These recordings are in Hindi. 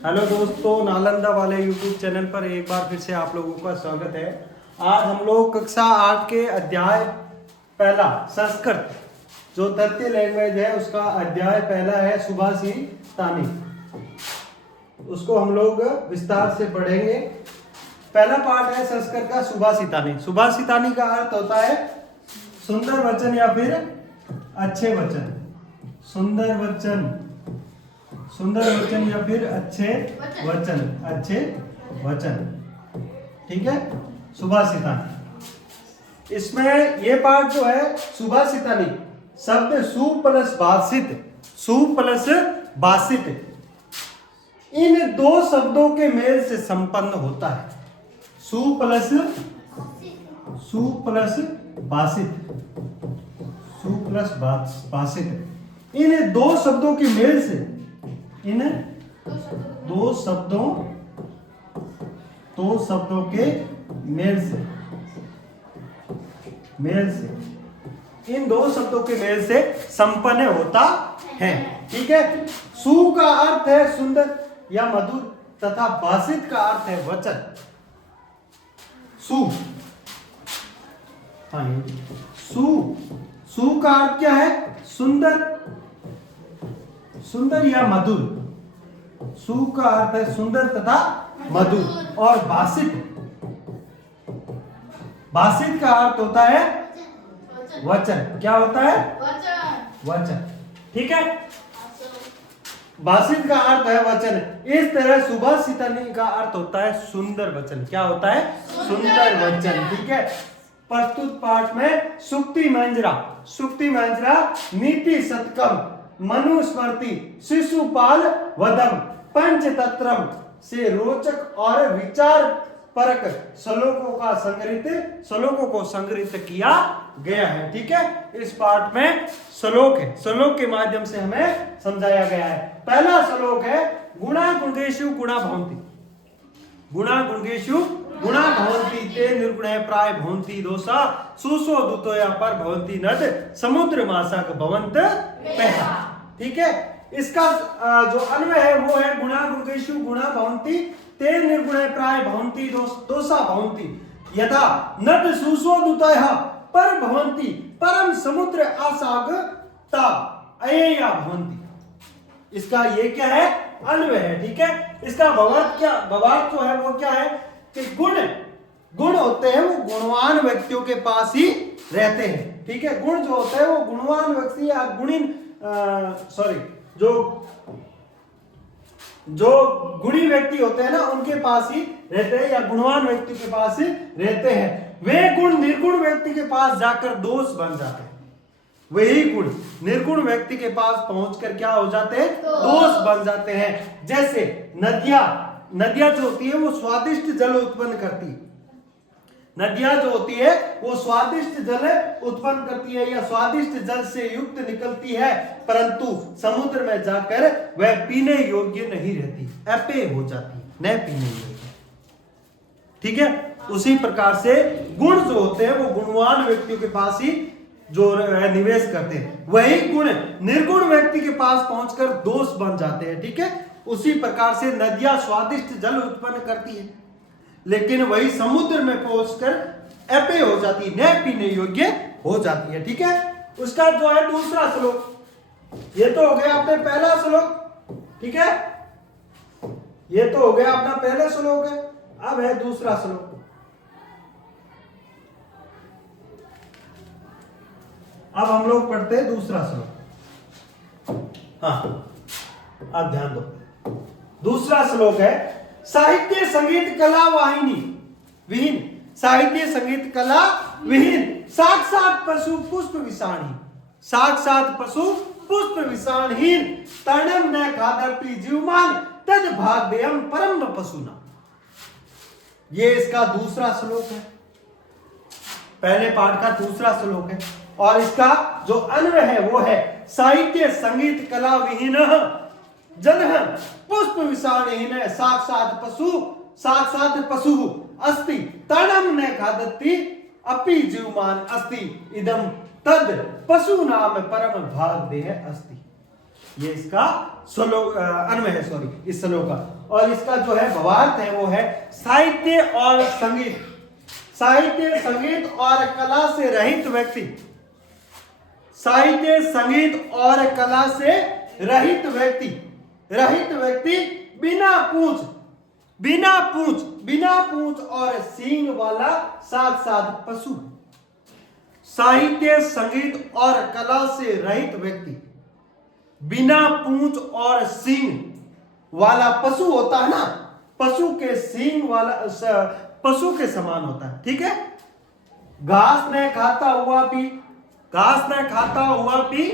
हेलो दोस्तों, नालंदा वाले यूट्यूब चैनल पर एक बार फिर से आप लोगों का स्वागत है। आज हम लोग कक्षा 8 के अध्याय पहला संस्कृत जो तृतीय लैंग्वेज है उसका अध्याय पहला है सुभाषितानी, उसको हम लोग विस्तार से पढ़ेंगे। पहला पार्ट है संस्कृत का सुभाषितानी। सुभाषितानी का अर्थ होता है सुंदर वचन या फिर अच्छे वचन। सुंदर वचन या फिर अच्छे वचन। ठीक है, सुभाषितानी। इसमें ये पार्ट जो है सुभाषितानी शब्द सु प्लस भाषित इन दो शब्दों के मेल से संपन्न होता है। सु प्लस भाषित इन दो शब्दों के मेल से इन दो शब्दों के मेल से संपन्न होता है। ठीक है, सु का अर्थ है सुंदर या मधुर तथा भाषित का अर्थ है वचन। सु का अर्थ क्या है? सुंदर या मधुर। सु का अर्थ है सुंदर तथा मधुर। और भाषित का अर्थ होता है वचन। क्या होता है? वचन। ठीक है, भाषित का अर्थ है वचन। इस तरह सुभाषितानी का अर्थ होता है सुंदर वचन। क्या होता है? सुंदर वचन। ठीक है, प्रस्तुत पाठ में सुक्ति मंजरा नीति शतकम मनुस्मृति शिशुपाल वदम पंचतंत्रम से रोचक और विचार परक श्लोकों को संग्रहित किया गया है। ठीक है, इस पाठ में श्लोक के माध्यम से हमें समझाया गया है। पहला श्लोक है गुणा गुणेषु गुणा भवन्ति ते निर्गुणे प्राय भवन्ति दोषा सुसो दुतोया पर भवन्ति नद समुद्र मासक भवन्त पहला। ठीक है, इसका जो अन्वय है वो है गुणा गुणेषु गुणा भवन्ति ते निर्गुणे प्राय भवन्ति दोषा भवन्ति यथा नद सुसो दुतोया पर भवन्ति परम समुद्र आसागता अयेया भवन्ति। इसका ये क्या है? अन्वय है। ठीक है, इसका भावार्थ जो है वो क्या है कि गुण होते हैं वो गुणवान व्यक्तियों के पास ही रहते हैं। ठीक है, गुण जो होते हैं वो गुणवान व्यक्ति या जो गुणी व्यक्ति होते हैं ना उनके पास ही रहते हैं या गुणवान व्यक्ति के पास ही रहते हैं। वे गुण निर्गुण व्यक्ति के पास जाकर दोष बन जाते हैं। वही गुण निर्गुण व्यक्ति के पास पहुंचकर क्या हो जाते हैं? दोष बन जाते हैं। जैसे नदियां जो होती है वो स्वादिष्ट जल उत्पन्न करती है। नदियां जो होती है वो स्वादिष्ट जल उत्पन्न करती है या स्वादिष्ट जल से युक्त निकलती है, परंतु समुद्र में जाकर वह पीने योग्य नहीं रहती, अपेय हो जाती है, न पीने योग्य। ठीक है, उसी प्रकार से गुण जो होते हैं वो गुणवान व्यक्तियों के पास ही जो निवेश करते हैं, वही गुण निर्गुण व्यक्ति के पास पहुंचकर दोष बन जाते हैं। ठीक है, उसी प्रकार से नदियां स्वादिष्ट जल उत्पन्न करती है लेकिन वही समुद्र में पहुंचकर अपेय हो जाती है, न पीने योग्य हो जाती है। ठीक है, उसका जो है दूसरा श्लोक, ये तो हो गया अपने पहला श्लोक। ठीक है, ये तो हो गया अपना पहला श्लोक है। अब है दूसरा श्लोक। अब हम लोग पढ़ते हैं दूसरा श्लोक। हाँ, अब ध्यान दो। दूसरा श्लोक है साहित्य संगीत कला विहीन साक्षात पशु पुष्प विषाणहीन तर्णम न खादपि जीवमान तद भाग्यम परम पशुना। ये इसका दूसरा श्लोक है, पहले पाठ का दूसरा श्लोक है। और इसका जो अन्वय है वो है साहित्य संगीत कला विहीन जन पुष्प विषाणहीन साक्षात पशु अस्ति तर्णम न खादति अपि जीवमान अस्ति इदम तद पशु नाम परम भाग देह अस्ति। ये इसका श्लोक अन्वय है, सॉरी, इस श्लोक का। और इसका जो है भावार्थ है वो है साहित्य और संगीत, साहित्य संगीत और कला से रहित व्यक्ति, साहित्य संगीत और कला से रहित व्यक्ति, रहित व्यक्ति बिना पूंछ, बिना पूंछ, बिना पूंछ और सींग वाला साक्षात पशु। साहित्य संगीत और कला से रहित व्यक्ति बिना पूंछ और सींग वाला पशु होता है ना, पशु के सींग वाला पशु के समान होता है, ठीक है। घास न खाता हुआ भी, घास न खाता हुआ भी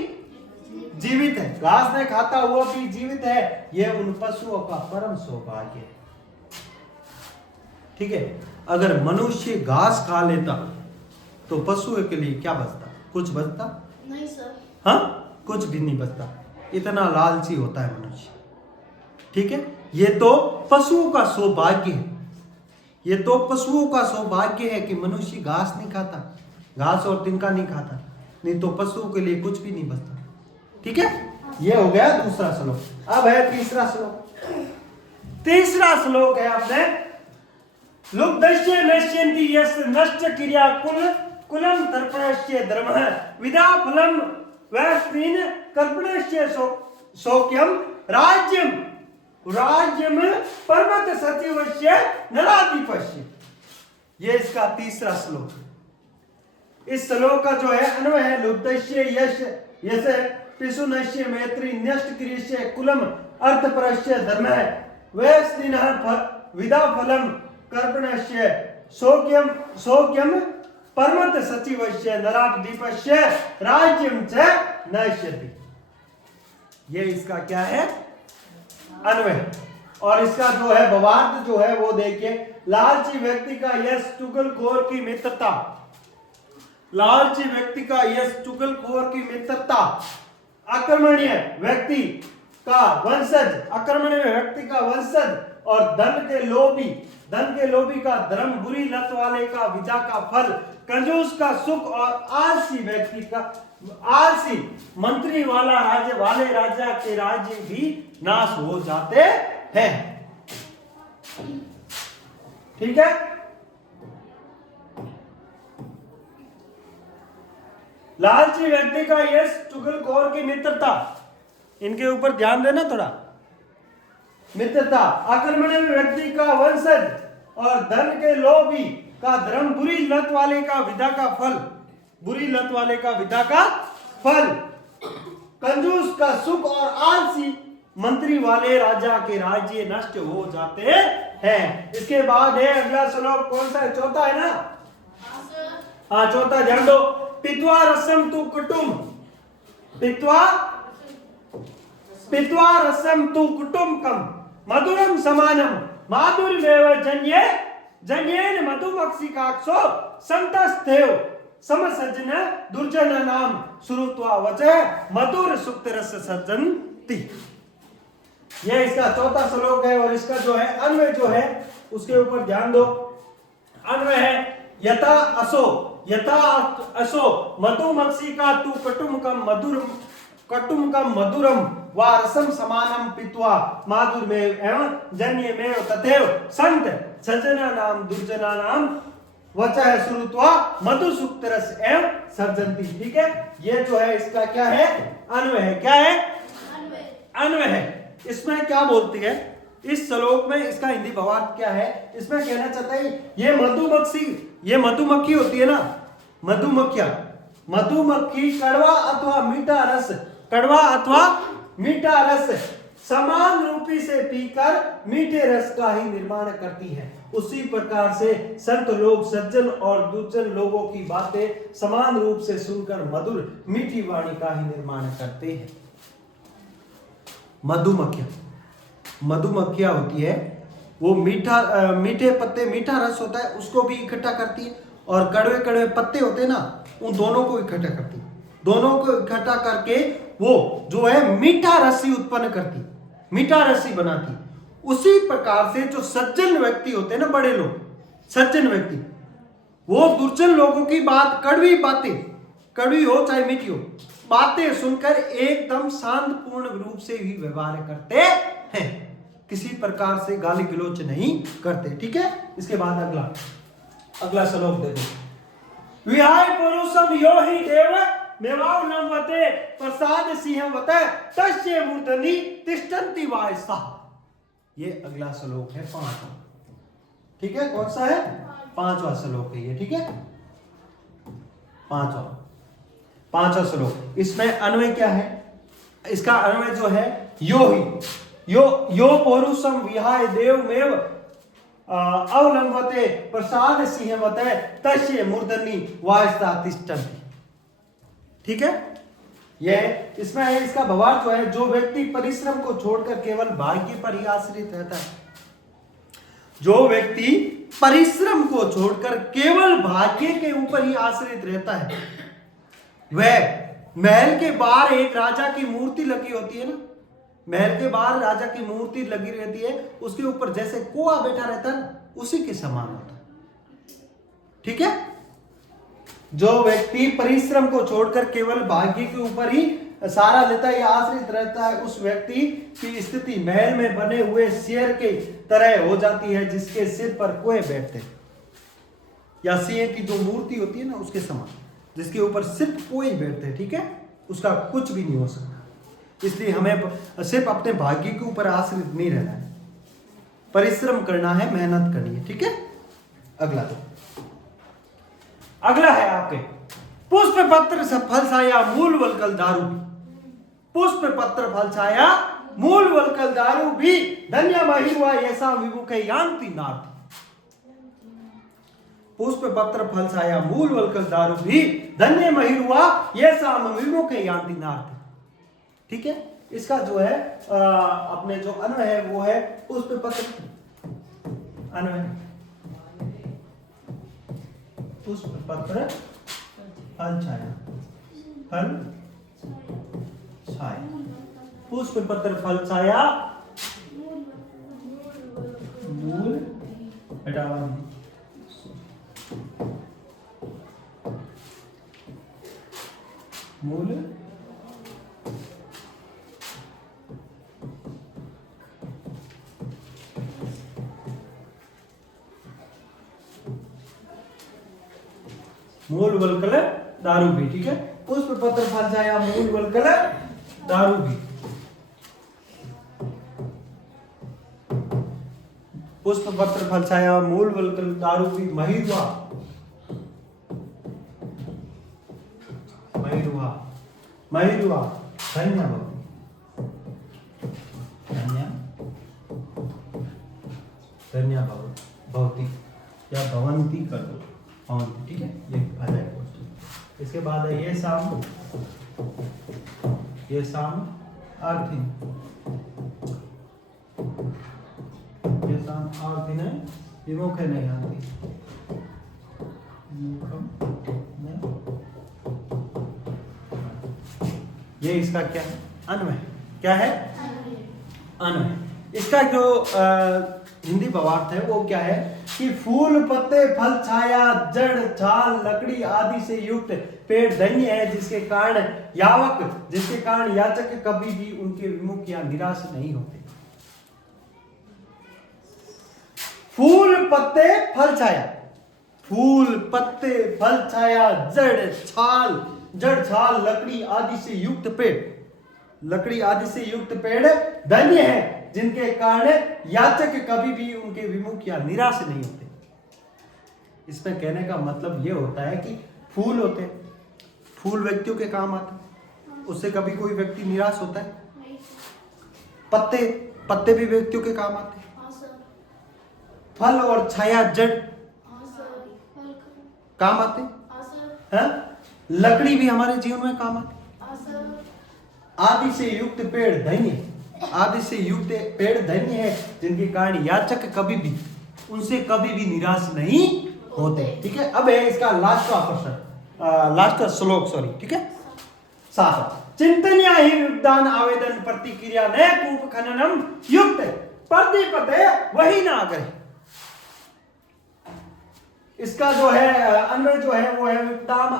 जीवित है, घास न खाता हुआ भी जीवित है, यह उन पशुओं का परम सौभाग्य है, ठीक है। अगर मनुष्य घास खा लेता तो पशुओं के लिए क्या बचता? कुछ बचता? नहीं सर। हाँ, कुछ भी नहीं बचता। इतना लालची होता है मनुष्य, ठीक है। ये तो पशुओं का सौभाग्य है, ये तो पशुओं का सौभाग्य है कि मनुष्य घास नहीं खाता, घास और तिनका नहीं खाता, नहीं तो पशुओं के लिए कुछ भी नहीं बचता, ठीक है। ये हो गया दूसरा श्लोक। अब है तीसरा श्लोक। तीसरा श्लोक है अपने लुब्धस्य नश्यन्ति यस्य नष्ट क्रिया कुलम तर्पणस्य धर्मः विदा फलम वैस्तीन कर्पणस्य शोक्यम राज्यम राज्यम पर्वत सचिवस्य नराधिपस्य। ये इसका तीसरा श्लोक। इस श्लोक का जो है अन्वय है लुब्धस्य यस्य पिशुनस्य मैत्री नष्ट क्रियस्य कुलम अर्थपरस्य धर्मः वैस्तीन विदा फलम कर्पणस्य शोक्यम परमत सचिवस्य नराधिपस्य राज्यम च नश्यति। ये इसका क्या है? अन्वय। और इसका जो है भावार्थ जो है वो देखिए, लालची व्यक्ति का यश चुगलखोर की मित्रता, लालची व्यक्ति का यश चुगलखोर की मित्रता, आक्रमणीय व्यक्ति का वंशज, आक्रमणीय व्यक्ति का वंशज, और धन के लोभी का धर्म, बुरी लत वाले का विजा का फल, कंजूस का सुख, और आलसी व्यक्ति का, आलसी मंत्री वाला राजा के राज्य भी नाश हो जाते हैं, ठीक है। लालची व्यक्ति का यश, चुगलखोर की मित्रता, इनके ऊपर ध्यान देना थोड़ा। मित्रता, आक्रमणीय व्यक्ति का वंशज, और धन के लोभी का धर्म, बुरी लत वाले का विधा का फल, बुरी लत वाले का विधा का फल, कंजूस का सुख, और आलसी मंत्री वाले राजा के राज्य नष्ट हो जाते हैं। इसके बाद है अगला श्लोक, कौन सा है? चौथा है ना? हाँ, चौथा ध्यान दो। पित्वा रसम तु कुटुम, पित्वा रसम तु कुटुम्बकम मधुरम समानम माधुर्यमेव जन्येन मधुमक्षिकाक्षो संतस्थेव समसज्जन दुर्जन नाम श्रुत्वा वचः मधुर सुक्त रस सज्जन्ति। यह इसका चौथा श्लोक है। और इसका जो है अन्वय जो है उसके ऊपर ध्यान दो। अन्वय है यथा असो मधुमक्षिका तु कटुम्बकम मधुरम वा रसम समानम पित्वा माधुर्यमेव एवं जन्यमेव तथैव संत सज्जना नाम दुर्जना नाम वचः श्रुत्वा मधु सुक्त रस एवं सर्जन्ति। ठीक है, ये जो है इसका क्या है? अन्वय है। क्या है? अन्वय है। इसमें क्या बोलती है इस श्लोक में? इसका हिंदी भावार्थ क्या है? इसमें कहना चाहता है ये मधुमक्खी होती है ना, मधुमक्खी कड़वा अथवा मीठा रस समान रूपी से पीकर मीठे रस का ही निर्माण करती है। उसी प्रकार से संत लोग सज्जन और दुर्जन लोगों की बातें समान रूप से सुनकर मधुर मीठी वाणी का ही निर्माण करते हैं। मधुमक्खियां होती है वो मीठे पत्ते, मीठा रस होता है उसको भी इकट्ठा करती है, और कड़वे कड़वे पत्ते होते हैं ना, उन दोनों को इकट्ठा करती है। दोनों को इकट्ठा करके वो जो है मीठा रसी उत्पन्न करती, मीठा रसी बनाती। उसी प्रकार से जो सज्जन व्यक्ति होते हैं ना, बड़े लोग, सज्जन व्यक्ति, वो दुर्जन लोगों की बात, कड़वी बातें, कड़वी हो चाहे मीठी हो, बातें सुनकर एकदम शांतपूर्ण रूप से ही व्यवहार करते हैं, किसी प्रकार से गाली गलौच नहीं करते। ठीक है, इसके बाद अगला श्लोक देखो। विहाय पुरुषम यो ही देव मेवाव नमवते प्रसाद सिंहवते तस्य मूर्धनि तिष्ठन्ति वायसा। ये अगला श्लोक है 5वां। ठीक है, कौन सा है? 5वां श्लोक है ये। ठीक है, 5वां श्लोक। इसमें अन्वय क्या है? इसका अन्वय जो है यो ही यो पौरुषम विहाय देवमेव अवलंबते प्रसाद सिंहवते तस्य मूर्धनि वायसा तिष्ठन्ति। ठीक है, यह इसमें है। इसका भावार्थ जो है, जो व्यक्ति परिश्रम को छोड़कर केवल भाग्य पर ही आश्रित रहता है, जो व्यक्ति परिश्रम को छोड़कर केवल भाग्य के ऊपर ही आश्रित रहता है, वह महल के बाहर एक राजा की मूर्ति लगी होती है ना, महल के बाहर राजा की मूर्ति लगी रहती है, उसके ऊपर जैसे कोआ बैठा रहता है ना, उसी के समान होता है। ठीक है, जो व्यक्ति परिश्रम को छोड़कर केवल भाग्य के ऊपर ही सहारा लेता है या आश्रित रहता है, उस व्यक्ति की स्थिति महल में बने हुए शेर के तरह हो जाती है, जिसके सिर पर कोए बैठते हैं, या सिंह की जो मूर्ति होती है ना, उसके समान, जिसके ऊपर सिर्फ कोई बैठते हैं। ठीक है, उसका कुछ भी नहीं हो सकता। इसलिए हमें सिर्फ अपने भाग्य के ऊपर आश्रित नहीं रहना है, परिश्रम करना है, मेहनत करनी है। ठीक है, अगला है आपके पुष्प पत्र फल छाया मूल वलकल दारू। पुष्प पत्र फल छाया मूल वलकल दारू भी धन्य मही हुआ ऐसा विमुखे यान्ति नार्ति। पुष्प पत्र फल छाया मूल वलकल दारू भी धन्य मही हुआ ऐसा विमुखे यान्ति नार्ति। ठीक है, इसका जो है अपने जो अन्वय है वो है पुष्प पत्र अन्वय, पुष्प पत्र फल छाया, फल छाया, पुष्प पत्र फल छाया मूल हटावा मूल मूल वलकल दारू भी। ठीक है, पुष्प पत्र फल छाया मूल वलकल दारू भी, पुष्प पत्र फल छाया मूल वलकल दारू भी महिरुआ महिरुआ महिरुआ धन्य धन्य भवती या भवंती कर दो भवंती। ठीक है, ये आ जाएगा। इसके बाद है ये शाम आर्थिन, ये शाम आर्थिन है, विमुख है नहीं आती, ये इसका क्या है? अन्वय। क्या है? अन्वय। इसका जो हिंदी भावार्थ है वो क्या है कि फूल पत्ते फल छाया जड़ छाल लकड़ी आदि से युक्त पेड़ धन्य है, जिसके कारण याचक कभी भी उनके विमुख या निराश नहीं होते। फूल पत्ते फल छाया, फूल पत्ते फल छाया जड़ छाल लकड़ी आदि से युक्त पेड़ धन्य है, जिनके कारण याचक कभी भी उनके विमुख या निराश नहीं होते। इसमें कहने का मतलब ये होता है कि फूल होते हैं, फूल व्यक्तियों के काम आते हैं, उससे कभी कोई व्यक्ति निराश होता है। पत्ते भी व्यक्तियों के काम आते हैं। फल और छाया जड़ काम आते हैं। लकड़ी भी हमारे जीवन में काम आती है। आदि से युक्त पेड़ धन्य है, जिनके कारण याचक कभी भी उनसे कभी भी निराश नहीं होते। ठीक है, अब है इसका लास्ट श्लोक सॉरी। ठीक है, चिंतनिया ही विद्वान आवेदन प्रतिक्रिया न कूप खननम युक्त प्रतिपते वही ना करे। इसका जो है अन्वय जो है वो है विद्वान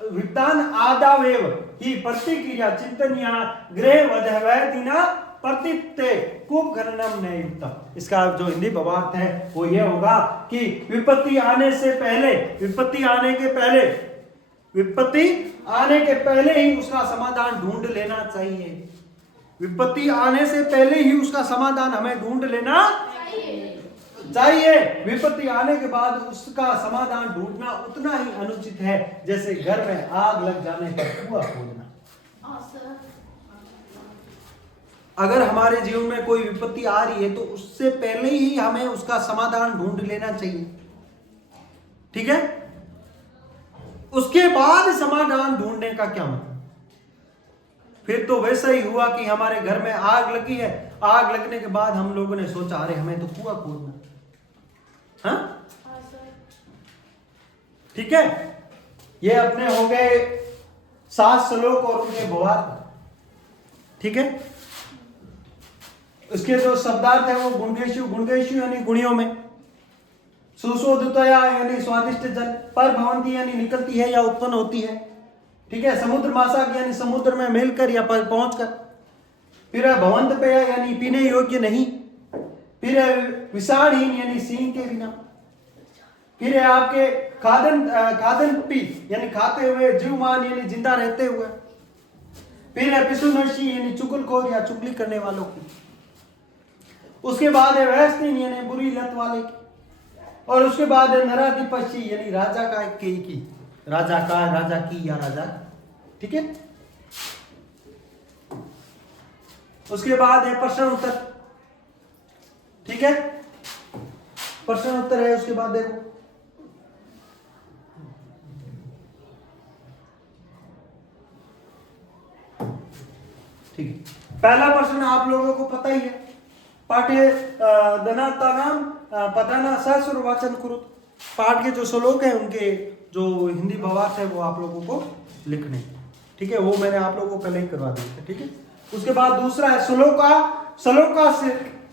वित्तान आदावेव ही प्रतिक्रिया चिंतनिया गृह वधवैदिना प्रतित्ते कुप गणनम न युक्तम। इसका जो हिंदी भावार्थ है वो ये होगा कि विपत्ति आने से पहले, विपत्ति आने के पहले ही उसका समाधान ढूंढ लेना चाहिए। विपत्ति आने से पहले ही उसका समाधान हमें ढूंढ लेना चाहिए। विपत्ति आने के बाद उसका समाधान ढूंढना उतना ही अनुचित है जैसे घर में आग लग जाने पर कुआं खोदना। अगर हमारे जीवन में कोई विपत्ति आ रही है तो उससे पहले ही हमें उसका समाधान ढूंढ लेना चाहिए, ठीक है। उसके बाद समाधान ढूंढने का क्या मतलब? फिर तो वैसा ही हुआ कि हमारे घर में आग लगी है, आग लगने के बाद हम लोगों ने सोचा अरे हमें तो कुआं खोदना, हाँ ठीक है। ये अपने हो गए 7 श्लोक और उनके भावार्थ, ठीक है। उसके जो शब्दार्थ है वो गुणगेशु, गुणगेशु यानी गुणियों में, सुशोधितया यानी स्वादिष्ट जल, पर भवंती यानी निकलती है या उत्पन्न होती है, ठीक है। समुद्र मासाक यानी समुद्र में मिलकर या पर पहुंचकर, फिर भवंत पे यानी पीने योग्य नहीं, फिर विषाणहीन यानी सींग के बिना, फिर है आपके खादन पी यानी खाते हुए, जीवमान यानी जिंदा रहते हुए, फिर है पिसुनशी यानी चुगलखोर या चुगली करने वालों की, उसके बाद है वैष्णीन यानी बुरी लत वाले की, और उसके बाद है नराधिपति यानी राजा का की, राजा का, राजा की या राजा, ठीक है। उसके बाद है प्रश्न उत्तर, ठीक है। प्रश्न उत्तर है उसके बाद देखो, ठीक है। पहला प्रश्न आप लोगों को पता ही है, पाठ्य धनात्तानाम पदाना सहस्र वाचन कुरुत। पाठ के जो श्लोक है उनके जो हिंदी भावार्थ है वो आप लोगों को लिखने, ठीक है। वो मैंने आप लोगों को पहले ही करवा दिया था, ठीक है। उसके बाद दूसरा है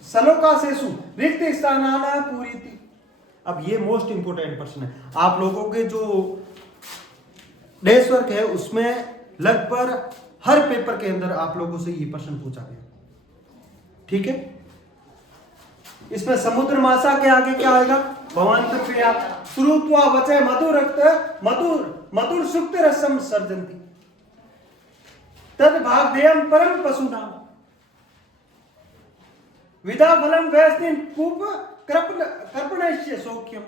सलोका सेसु रिक्त स्थानाना पूरीति। अब ये मोस्ट इंपोर्टेंट प्रश्न है। आप लोगों के जो डेस्क वर्क है उसमें लगभग हर पेपर के अंदर आप लोगों से ये प्रश्न पूछा गया, ठीक है। इसमें समुद्र मासा के आगे क्या आएगा? भवंत क्रिया श्रुत्वा वचे मधुर रक्त मधुर सुक्त रसम सर्जन्ति तद भागधेयम परम पशुनाम विदा फलम वैस्तिन कूप कर्पणस्य सौख्यम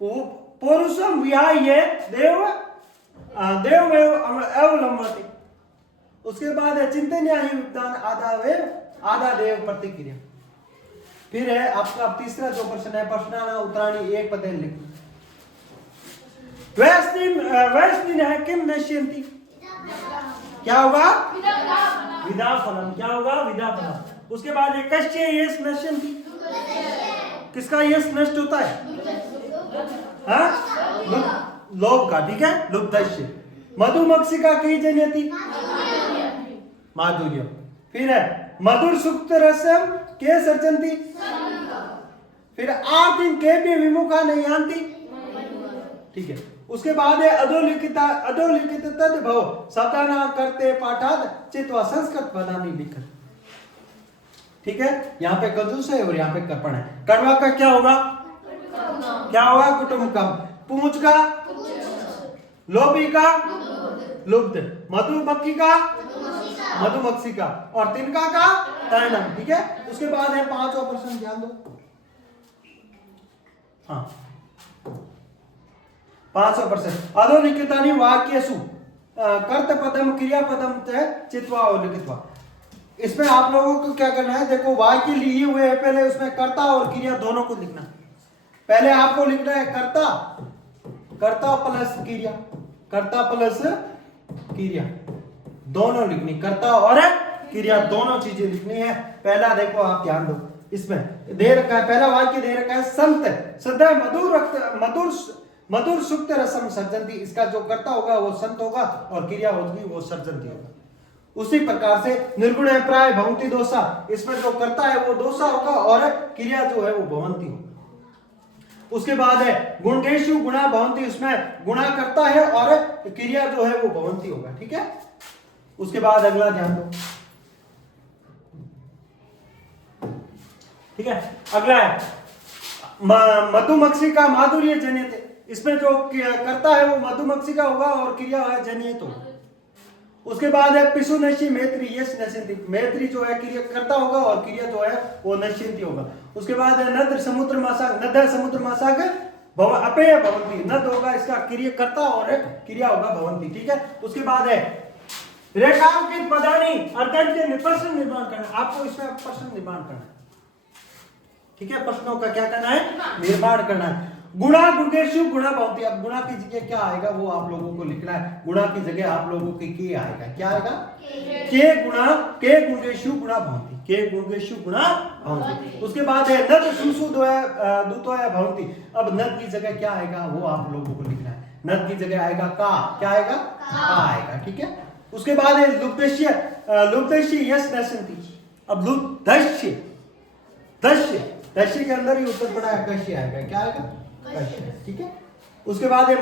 पौरुषम विहाय देव अवलंबते। उसके बाद है चिंतन्या ही विद्वान आधा देव प्रतिक्रिया। फिर है आपका तीसरा जो प्रश्न है प्रश्नाना उत्तराणी एक पद लिखना। वैष्णिन है किम नश्यन्ति, क्या होगा? विदा फलम। क्या होगा? विदा फलम। उसके बाद है कश्य यश नश्यन्ति, किसका यश नष्ट होता है? हाँ, लोभ का, ठीक है। लुब्धस्य। मधुमक्षिका की जनयति, माधुर्य। फिर है मधुर सुक्त रसम के सर्जन्ति, फिर आर्तिम के भी विमुखा नहीं आंती, ठीक है। उसके बाद है अधोलिखित तद भव सताना करते पाठात चित्वा संस्कृत पदानी लिखत, ठीक है। यहाँ पे कदूस है और यहाँ पे कर्पण है। कड़वा का क्या होगा? क्या होगा? कुटुम्बकम। पूंछ का? लोभी का? लुब्ध। मधुमक्खी का? मधुमक्षिका। और तिनका का? तैनम, ठीक है। उसके बाद है पांचवा प्रश्न, ध्यान दो। हाँ, पांचवा प्रश्न अधोलिखितानि वाक्येषु कर्त पदम क्रिया पदम चित्वा और लिखित्वा। इसमें आप लोगों को क्या करना है? देखो वाक्य लिए हुए है, पहले उसमें कर्ता और क्रिया दोनों को लिखना। पहले आपको लिखना है कर्ता प्लस क्रिया, कर्ता प्लस क्रिया दोनों लिखनी, कर्ता और क्रिया दोनों चीजें लिखनी है। पहला देखो आप ध्यान दो, इसमें दे रखा है, पहला वाक्य दे रखा है संत सदा मधुर सुक्त रसम सर्जन्ति। इसका जो कर्ता होगा वो संत होगा और क्रिया होगी वो सर्जन्ति होगा। उसी प्रकार से निर्गुण है प्राय भवंती दोषा, इसमें जो कर्ता है वो दोषा होगा और क्रिया जो है वो भवंती होगा। उसके बाद है गुणकेशु गुणा भवंती, उसमें गुणा करता है और क्रिया जो है वो भवंती होगा। ठीक है, उसके बाद अगला ध्यान दो। ठीक है, अगला है मधुमक्षिका माधुर्य जनियते, इसमें जो करता है वो मधुमक्षिका होगा और क्रिया है जनियत होगा। उसके बाद है पिशु नशी मैत्री यश नश्यंती, मैत्री जो है क्रिया करता होगा और क्रिया जो है वो नश्यंती होगा। उसके बाद है नद्र समुद्र मासाक, नद्र समुद्र मासाक अपेय भवंती, नद होगा इसका क्रिया करता और क्रिया होगा भवंती। ठीक है, उसके बाद है रेखांकित पदानी अर्धन के प्रश्न निर्माण करना, आपको इसमें प्रश्न निर्माण करना है। ठीक है, प्रश्नों का क्या करना है, निर्माण करना है। गुणा गुणकेशु गुणा भवंती, अब गुणा की जगह क्या आएगा वो आप लोगों को लिखना है। गुणा की जगह आप लोगों के के आएगा, क्या आएगा, के गुणा के गुणकेशु गुणा भवंती, के गुणकेशु गुणा भवंती। उसके बाद है नद सुसु दुतोया भवंती, अब नद की जगह क्या आएगा वो आप लोगों को लिखना है। नद की जगह आएगा का, क्या आएगा, का आएगा। ठीक है, उसके बाद है लुप्तस्य यश नश्यंती, अब लुप्तस्य दस्य, दस्य के अंदर ही उत्तर पड़ा है कश्य आएगा, क्या आएगा, कश्य। ठीक है, उसके बाद है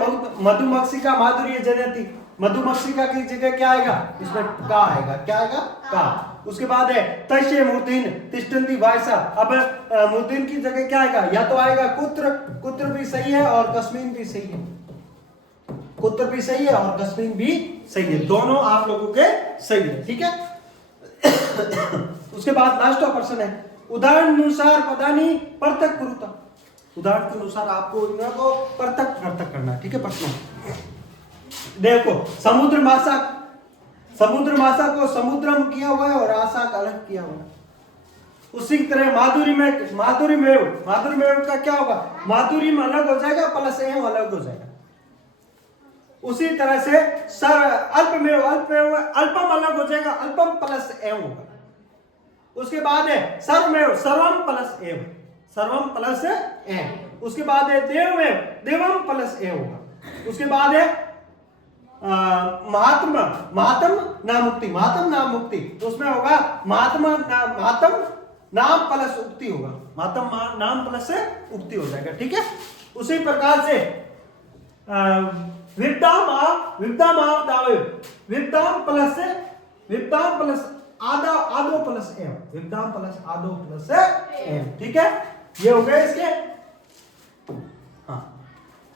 मधुमक्षिका माधुर्य जनयति, मधुमक्षिका की जगह क्या आएगा, इसमें का आएगा, क्या आएगा, का। उसके बाद है तस्य मूर्तिन तिष्ठन्ति वायसा, अब मूर्तिन की जगह क्या आएगा, या तो आएगा कुत्र, कुत्र भी सही है और कस्मिन भी सही है, कुत्र भी सही है और कस्मिन भी सही है, दोनों आप लोगों के सही है। ठीक है, उसके बाद लास्ट ऑप्शन है उदाहरण अनुसार पदानी पृथक कुरुता, उदाहरण के अनुसार आपको इनको पृथक करना है। ठीक है, प्रश्न देखो समुद्र मासा, समुद्र मासा को समुद्रम किया हुआ है और आशा का अलग किया हुआ है। उसी तरह माधुरी में का क्या होगा, माधुरी में अलग हो जाएगा प्लस एवं अलग हो जाएगा। उसी तरह से अल्पम अलग हो जाएगा, अल्पम प्लस एवं होगा। उसके बाद है सर्वम प्लस एव, सर्वम प्लस एव। उसके बाद है देवम प्लस एव होगा। उसके बाद है महात्म नाम मुक्ति, तो उसमें होगा महात्म नाम प्लस उक्ति होगा, महात्म नाम प्लस उक्ति हो जाएगा। ठीक है, उसी प्रकार से विद्याम प्लस आदो प्लस एम, विद्याम प्लस आदो प्लस एम। ठीक है, ये हो गए इसके। हाँ,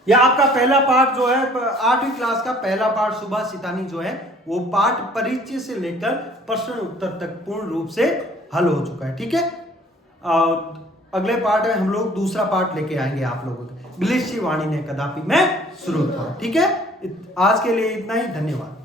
यह आपका पहला पार्ट जो है 8वीं क्लास का पहला पार्ट सुबह सितानी जो है वो पार्ट परिचय से लेकर प्रश्न उत्तर तक पूर्ण रूप से हल हो चुका है। ठीक है, अगले पार्ट में हम लोग दूसरा पार्ट लेके आएंगे आप लोगों को, ग्लिशी वाणी ने कदापि में शुरू हुआ। ठीक है, आज के लिए इतना ही, धन्यवाद।